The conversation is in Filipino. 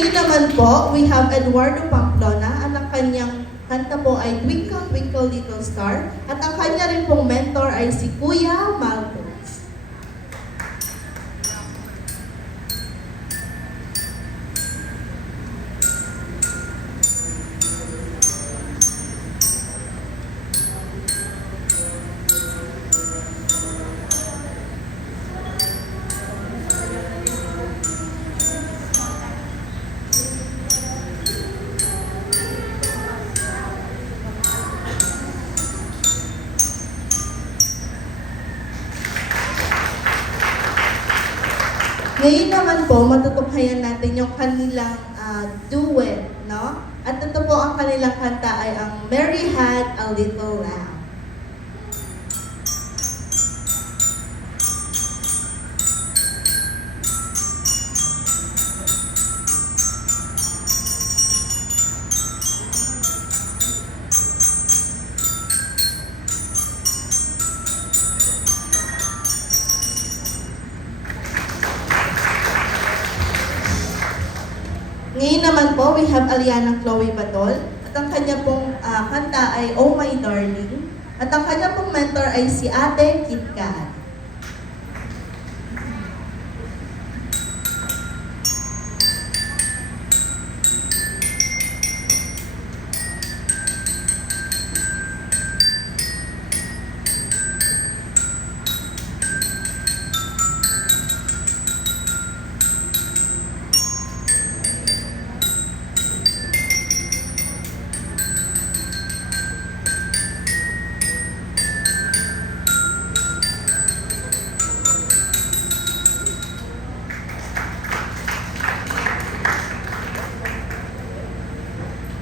Ngayon naman po, we have Eduardo Pamplona at ang kanyang kanta po ay Twinkle Twinkle Little Star at ang kanya rin pong mentor ay si Kuya Malcolms. Ngayon naman po, matutunghayan natin yung kanilang duet, no? At ito po ang kanilang kanta ay ang Mary Had a Little Lamb. Ngayon naman po, we have Aliana Chloe Badol at ang kanya pong kanta ay Oh My Darling at ang kanya pong mentor ay si Ate Kit Kat.